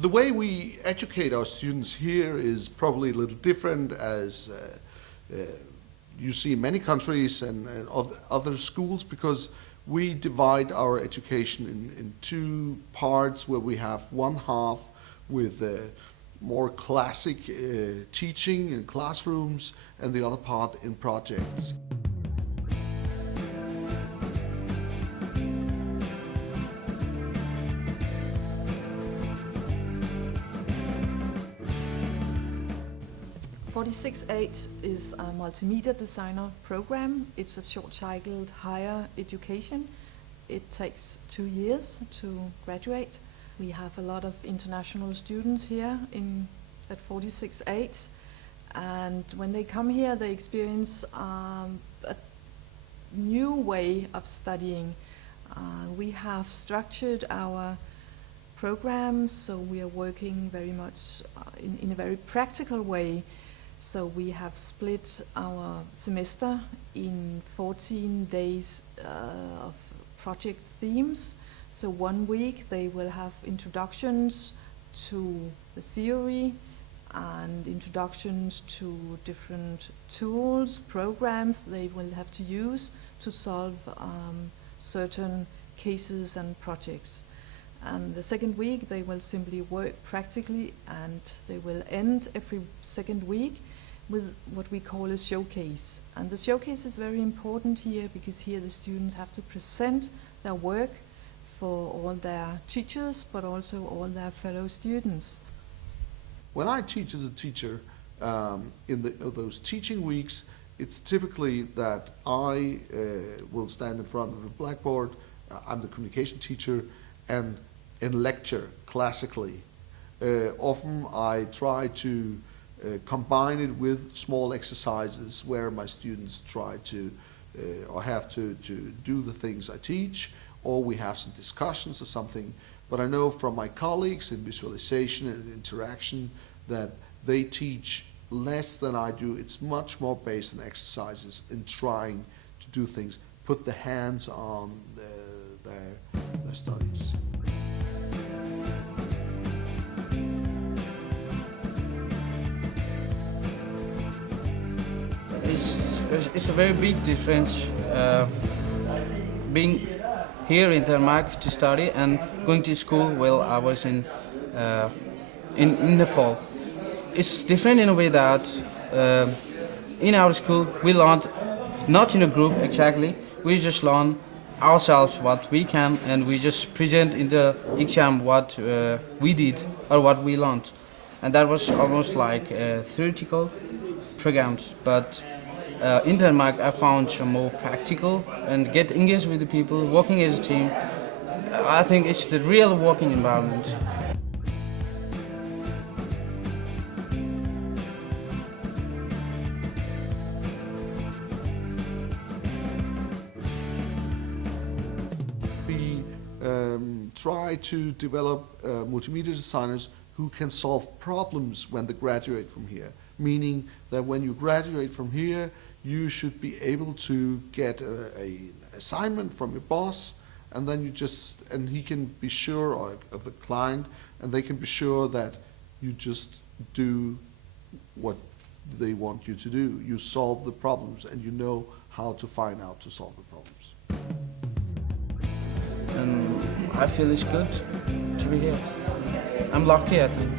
The way we educate our students here is probably a little different as you see in many countries and other schools, because we divide our education in two parts, where we have one half with more classic teaching in classrooms and the other part in projects. is a multimedia designer program. It's a short-cycled higher education. It takes 2 years to graduate. We have a lot of international students here at 46.8, and when they come here they experience a new way of studying. We have structured our programs, so we are working very much in a very practical way. So we have split our semester in 14 days of project themes. So 1 week they will have introductions to the theory and introductions to different tools, programs they will have to use to solve certain cases and projects. And the second week they will simply work practically, and they will end every second week with what we call a showcase. And the showcase is very important here, because here the students have to present their work for all their teachers, but also all their fellow students. When I teach as a teacher, in those teaching weeks, it's typically that I will stand in front of a blackboard, I'm the communication teacher, and lecture classically. Often I try to combine it with small exercises where my students try to or have to do the things I teach, or we have some discussions or something. But I know from my colleagues in visualization and interaction that they teach less than I do. It's much more based on exercises in trying to do things, put the hands on their studies. It's a very big difference being here in Denmark to study and going to school while I was in Nepal. It's different in a way that in our school we learned not in a group exactly, we just learn ourselves what we can, and we just present in the exam what we did or what we learned. And that was almost like theoretical programs, but in Denmark I found some more practical and get engaged with the people, working as a team. I think it's the real working environment. We try to develop multimedia designers who can solve problems when they graduate from here. Meaning that when you graduate from here, you should be able to get an assignment from your boss, and then and he can be sure, or of the client, and they can be sure that you just do what they want you to do. You solve the problems, and you know how to find out to solve the problems. And I feel it's good to be here. I'm lucky, I think.